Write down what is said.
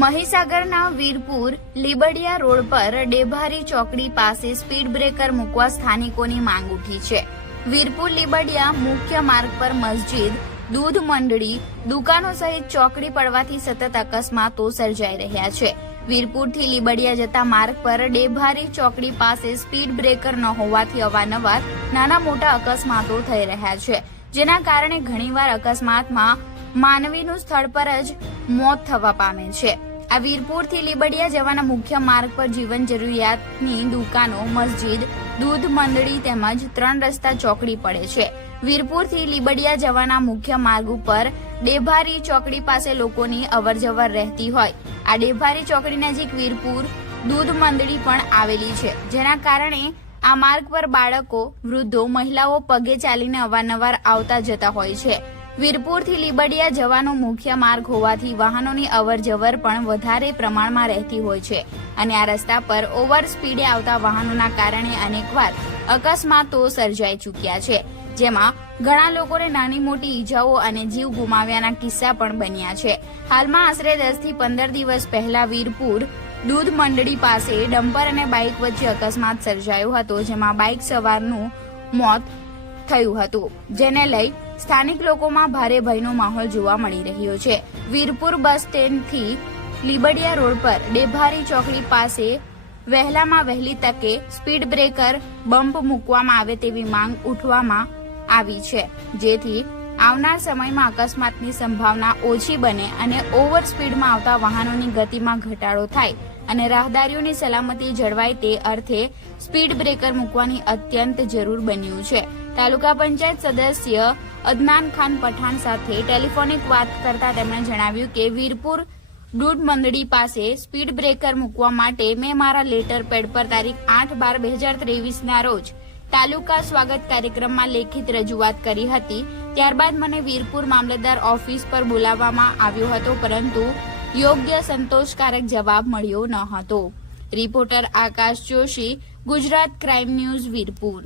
મહીસાગરના Virpur લીબડિયા road પર ડેભારી ચોકડી પાસે સ્પીડ બ્રેકર મૂકવા સ્થાનિકોની માંગ ઉઠી છે. વીરપુર લીબડિયા મુખ્ય માર્ગ પર મસ્જિદ, દૂધ મંડળી, દુકાનો સહિત ચોકડી પડવાથી સતત અકસ્માતો સર્જાઈ રહ્યા છે. વીરપુરથી લીબડિયા જતા માર્ગ પર ડેભારી ચોકડી પાસે સ્પીડ બ્રેકર ન હોવાથી અવારનવાર નાના મોટા અકસ્માતો થઈ રહ્યા છે, જેના કારણે ઘણીવાર અકસ્માતમાં માનવીનું સ્થળ પર જ મોત થવા પામે છે. આ વીરપુરથી લીબડિયા જવાના મુખ્ય માર્ગ પર જીવન જરૂરિયાતની દુકાનો, મસ્જિદ, દૂધ મંડળી તેમજ ત્રણ રસ્તા ચોકડી પડે છે. વીરપુરથી લીબડિયા જવાના મુખ્ય માર્ગ ઉપર ડેભારી ચોકડી પાસે લોકોની અવરજવર રહેતી હોય. આ ડેભારી ચોકડી નજીક વીરપુર દૂધ મંડળી પણ આવેલી છે, જેના કારણે આ માર્ગ પર બાળકો, વૃદ્ધો, મહિલાઓ પગે ચાલીને અવારનવાર આવતા જતા હોય છે. વીરપુરથી લીબડિયા જવાનો મુખ્ય માર્ગ હોવાથી વાહનોની અવરજવર પણ વધારે પ્રમાણમાં રહેતી હોય છે અને આ રસ્તા પર ઓવર સ્પીડે આવતા વાહનોના કારણે અનેકવાર અકસ્માતો સર્જાઈ ચૂક્યા છે, જેમાં ઘણા લોકોને નાની મોટી ઈજાઓ અને જીવ ગુમાવ્યાના કિસ્સા પણ બન્યા છે. હાલમાં આશરે દસથી પંદર દિવસ પહેલા વીરપુર દૂધ મંડળી પાસે ડમ્પર અને બાઇક વચ્ચે અકસ્માત સર્જાયો હતો, જેમાં બાઇક સવારનું મોત થયું હતું, જેને લઈ સ્થાનિક લોકોમાં ભારે ભયનો માહોલ જોવા મળી રહ્યો છે. વીરપુર બસ સ્ટેન્ડથી લીબડિયા રોડ પર ડેભારી ચોકડી પાસે વહેલામાં વહેલી તકે સ્પીડ બ્રેકર, બમ્પ મૂકવામાં આવે તેવી માંગ ઉઠવામાં આવી છે, જેથી આવનાર સમયમાં અકસ્માતની સંભાવના ઓછી બને અને ઓવર સ્પીડમાં આવતા વાહનોની ગતિમાં ઘટાડો થાય અને રાહદારીઓની સલામતી જળવાય તે અર્થે સ્પીડ બ્રેકર મૂકવાની અત્યંત જરૂર બન્યું છે. તાલુકા પંચાયત સદસ્ય અદનાન ખાન પઠાણ સાથે ટેલિફોનિક વાત કરતા તેમણે જણાવ્યું કે વીરપુર દૂધ મંડળી પાસે સ્પીડ બ્રેકર મૂકવા માટે મેં મારા લેટર પેડ પર તારીખ આઠ બાર બે હજાર ત્રેવીસના રોજ તાલુકા સ્વાગત કાર્યક્રમમાં લેખિત રજૂઆત કરી હતી. ત્યારબાદ મને વીરપુર મામલતદાર ઓફિસ પર બોલાવવામાં આવ્યો હતો, પરંતુ યોગ્ય સંતોષકારક જવાબ મળ્યો ન હતો. Reporter Akash Joshi, Gujarat crime news, Virpur.